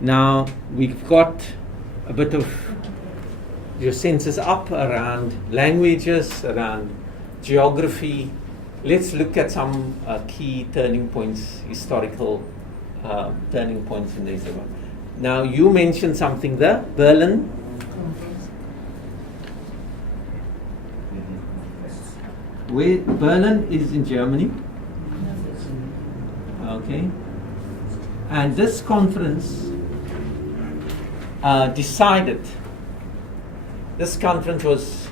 Now, we've got a bit of your senses up around languages, around geography. Let's look at some key turning points, historical turning points in this. Now, you mentioned something there, Berlin. Where Berlin is in Germany. Okay. And this conference decided, this conference was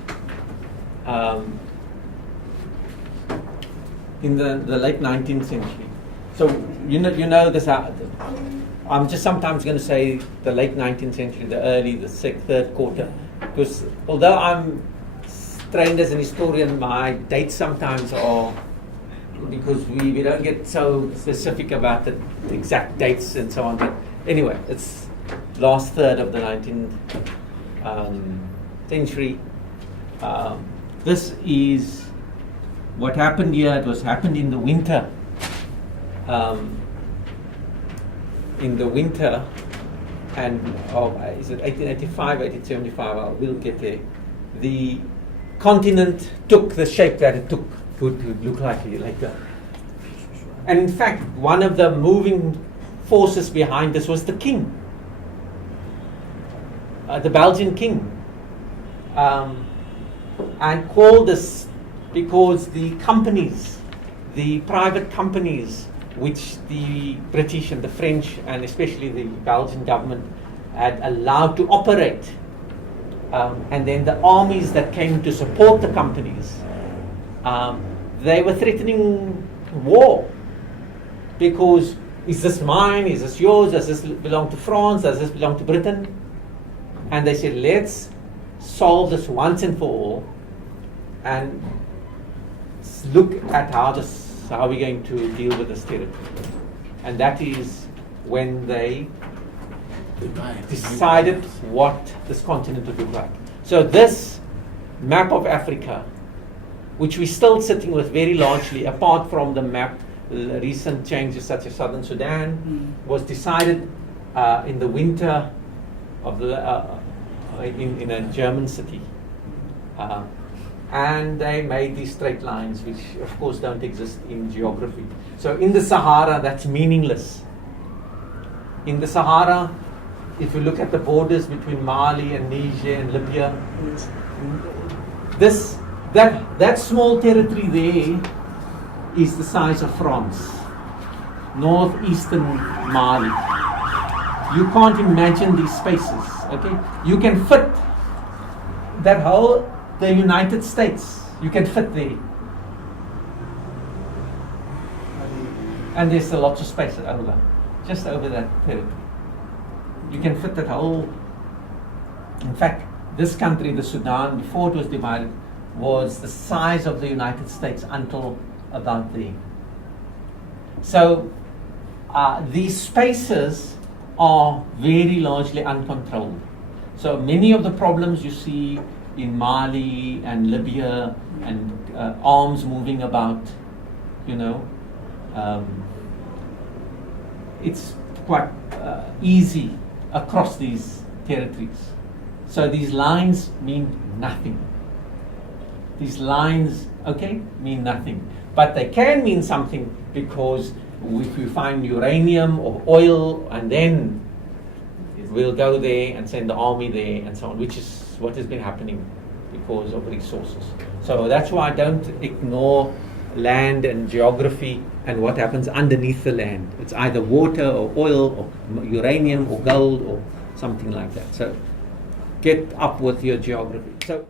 in the late 19th century. So you know this. I'm just sometimes going to say the late 19th century, the third quarter, because although I'm trained as an historian, my dates sometimes are, because we don't get so specific about the exact dates and so on. But anyway, it's last third of the 19th century. This is what happened here. It was happened in the winter. And is it 1885, 1875? We'll get there. The continent took the shape that it took. It would look like that. And in fact, one of the moving forces behind this was the king, the Belgian king, and called this because the companies, the private companies, which the British and the French and especially the Belgian government had allowed to operate, and then the armies that came to support the companies, they were threatening war, because is this mine, is this yours, does this belong to France, does this belong to Britain? And they said, let's solve this once and for all and look at how we're going to deal with this territory. And that is when they decided what this continent would look like. So this map of Africa, which we're still sitting with very largely, apart from the map, recent changes such as Southern Sudan, was decided in the winter of in a German city. And they made these straight lines, which of course don't exist in geography. So in the Sahara, that's meaningless. In the Sahara, if you look at the borders between Mali and Niger and Libya, that small territory there is the size of France, northeastern Mali. You can't imagine these spaces, okay? You can fit that whole, the United States, you can fit there. And there's a lot of space over, just over that territory. You can fit that whole, in fact, this country, the Sudan, before it was divided, was the size of the United States until about there. So these spaces are very largely uncontrolled. So many of the problems you see in Mali and Libya and arms moving about, it's quite easy across these territories. So these lines mean nothing. These lines, mean nothing. But they can mean something, because if we find uranium or oil, and then we'll go there and send the army there and so on, which is what has been happening because of resources. So that's why I don't ignore land and geography and what happens underneath the land. It's either water or oil or uranium or gold or something like that. So get up with your geography. So